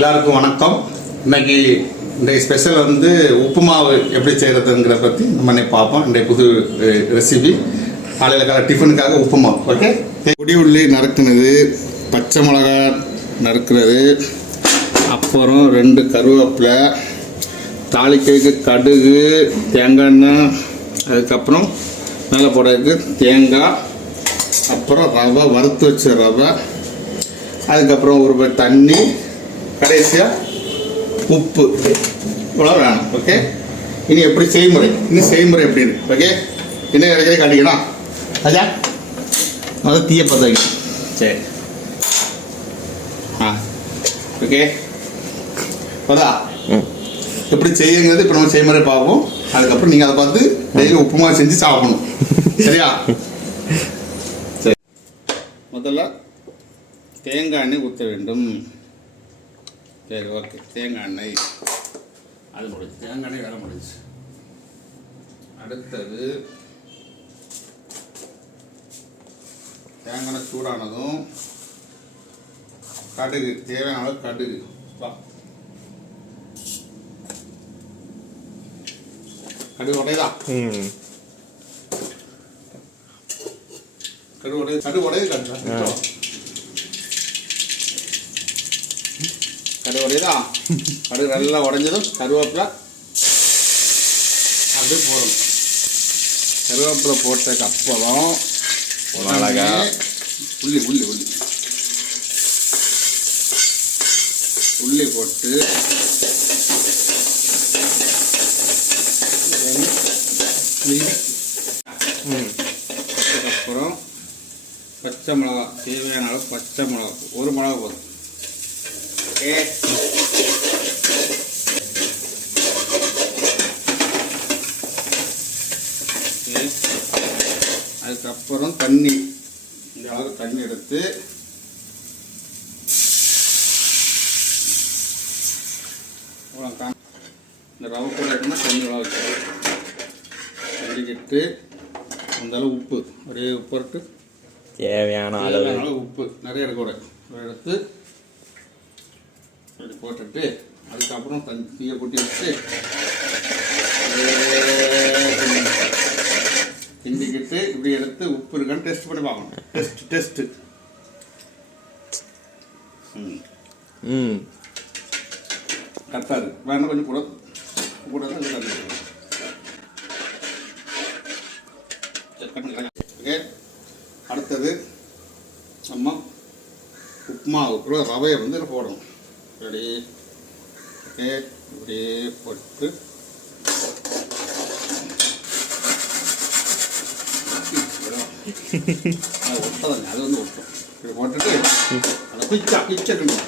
எல்லாருக்கும் வணக்கம். இன்னைக்கு இன்றைய ஸ்பெஷல் வந்து உப்புமாவு எப்படி செய்கிறதுங்கிற பற்றி நம்ம இன்னைக்கு பார்ப்போம். இன்றைய புது ரெசிபி காலையில் காலை டிஃபனுக்காக உப்புமா. ஓகே பொடி உள்ளி நறுக்குனது பச்சை மிளகா நறுக்கிறது அப்புறம் ரெண்டு கருவேப்பிலை தாளிக்கைக்கு கடுகு தேங்காய் எண்ணெய் அதுக்கப்புறம் மேலே போடுறதுக்கு தேங்காய் அப்புறம் ரவை வறுத்து வச்ச ரவை அதுக்கப்புறம் ஒரு தண்ணி கடைசியாக உப்பு. இவ்வளோ வேணும் ஓகே இனி எப்படி செய்முறை? இனி செய்முறை எப்படி இருக்கு? ஓகே என்ன கிடைக்கிறத காட்டிக்கணும் ராஜா முதல்ல தீய பற்ற வைக்கணும். சரி. ஆ ஓகே போதா? எப்படி செய்யுங்கிறது இப்போ நம்ம செய்முறை பார்ப்போம். அதுக்கப்புறம் நீங்கள் அதை பார்த்து டெய்லி உப்புமா செஞ்சு சாப்பிடணும். சரியா? சரி. முதல்ல தேங்காய் எண்ணெய் ஊற்ற வேண்டும். சரி ஓகே தேங்காய் எண்ணெய். அது முடிஞ்சு. தேங்காய் எண்ணெய் வேலை முடிஞ்சு. அடுத்தது தேங்காய் எண்ணெய் சூடானதும் கடுகு. தேவையான அளவு கடுகு. வா. கடுகு உடையதா? ம். கடுகு உடையது. கடுகு உடையது கடுகு. கடுகு உடையதா கடுகு நல்லா உடைஞ்சதும் கருவேப்பிலை அப்படியே போடணும். கருவேப்பிலை போட்டதுக்கு அப்புறம் மிளகா. உள்ளி உள்ளி உள்ளி. உள்ளி போட்டு அதுக்கப்புறம் பச்சை மிளகா தேவையான அளவு பச்சை மிளகா ஒரு மிளகா போதும். ஓகே. அதுக்கப்புறம் தண்ணி. இந்த அளவு தண்ணி எடுத்து இந்த ரவை கூட எடுக்கணும் தண்ணி அளவு வச்சு கண்டிக்கிட்டு அந்த அளவு உப்பு. ஒரே உப்பு இருக்கு தேவையான அளவு. உப்பு. நிறைய எடுக்கக்கூடாது இதை எடுத்து இப்படி போட்டுட்டு அதுக்கப்புறம் தண்ணி தீயை கொட்டி வச்சு கிண்டிக்கிட்டு இப்படி எடுத்து உப்பு இருக்கான்னு டெஸ்ட் பண்ணி பார்க்கணும். டெஸ்ட் டெஸ்ட்டு ம். ம். கரெக்டாக இருக்கு வேணா கொஞ்சம் கூட கூட தான் இது ஓகே. அடுத்தது நம்ம உப்புமாவுக்குள்ள ரவையை வந்து போடணும். ரெடி ஓகே இப்படியே போட்டு அது ஒட்டதாங்க அது வந்து ஒட்டும் இப்படி போட்டுட்டு அதை பிச்சா பிச்சக்கணும்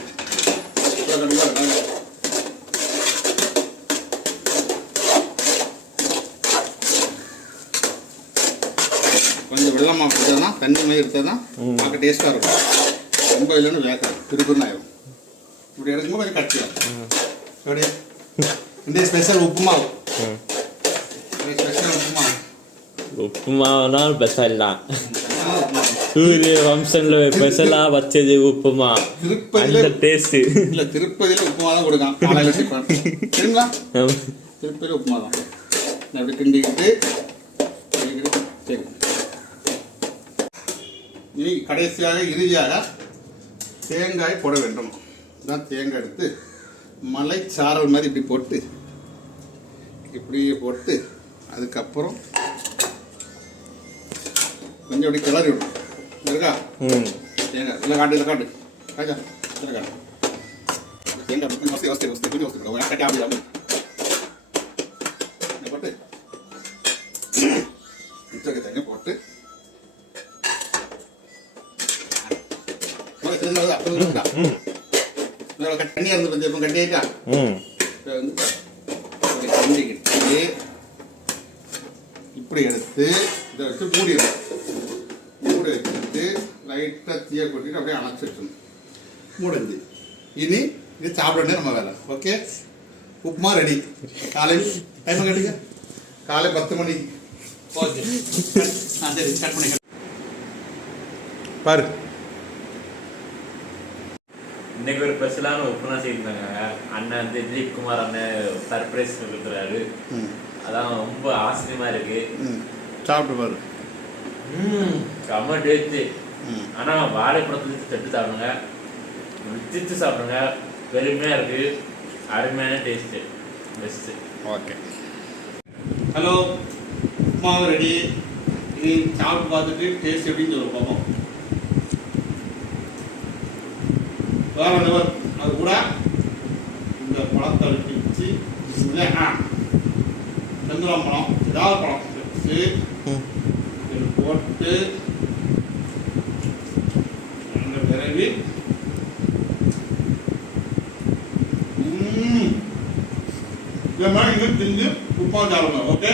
கொஞ்சம் வெள்ளமாக கொடுத்தா தண்ணி மாதிரி எடுத்தால் தான் ம். பார்க்க டேஸ்ட்டாக இருக்கும் ரொம்ப இல்லைன்னு வேக்காது திருப்பின்னு ஆயிடும் இப்படி எடுக்கும்போது கொஞ்சம் கட்டியாகும் இப்படி இந்த ஸ்பெஷல் உப்புமா ஸ்பெஷல் உப்புமா உப்புமானா ஸ்பெஷல் தான் சூரிய வம்சன்ல ஸ்பெஷலா வச்சது உப்புமா அந்த டேஸ்ட் இல்ல திருப்பதியில உப்புமா தான் கொடுக்கான் சரிங்களா திருப்பதியில உப்புமா தான் அப்படி கிண்டிக்கிட்டு இனி கடைசியாக இறுதியாக தேங்காய் போட வேண்டும். தான் தேங்காய் எடுத்து மலைச்சாரல் மாதிரி இப்படி போட்டு இப்படியே போட்டு அதுக்கப்புறம் கொஞ்சம் அப்படி கிளறி விடும் இருக்கா? தேங்காய் இல்லை காட்டு இல்லை காட்டு. காய்ச்சா இல்லை காட்டு. தேங்காய் வசதி வசதி வசதி கொஞ்சம் வசதி கட்டி அப்படி அப்படி போட்டு தண்ணி சின்னதா. முதல்ல கட்டி- தண்ணியா இருந்து இப்ப கட்டி ஆயிட்டா இதை வந்து இப்படி கிண்டிக்கிட்டு இப்படி எடுத்து இதை வச்சு மூடிடணும் மூடி வச்சுட்டு லைட்டாக தீயை கொட்டிட்டு அப்படியே அணைச்சி வச்சிடணும். முடிஞ்சு இனி இது சாப்பிடணும் நம்ம வேலை. ஓகே உப்புமா ரெடி காலை டைம் கேட்டீங்க. காலை பத்து மணிக்கு ஓகே சரி கட் பண்ணி பாரு. இன்னைக்கு ஒரு ஸ்பெஷலான உப்புமா செய்திருந்தாங்க. அண்ணன் வந்து திலீப் குமார் அண்ணன் சர்ப்ரைஸ் கொடுக்குறாரு அதான் ரொம்ப ஆச்சரியமா இருக்கு. சாப்பிட்டு பாரு. ம் செம்ம டேஸ்ட் ம். ஆனா வாழைப்பழத்துல தட்டு சாப்பிடுங்க. வித்திட்டு சாப்பிடுங்க. பெருமையா இருக்கு. அருமையான டேஸ்ட் பெஸ்ட் ஓகே ஹலோ உப்புமாவு ரெடி இது சாப்பிட்டு பார்த்துட்டு டேஸ்ட் எப்படின்னு சொல்ல பார்ப்போம். வேற லெவல் அது கூட இந்த பழத்தை ஆ செந்தூரம் பழம் ஏதாவது பழம் வச்சு இதில் போட்டு நல்ல விரவி. இந்த மாதிரி தின்னு உப்புமா சாப்பிடணும் ஓகே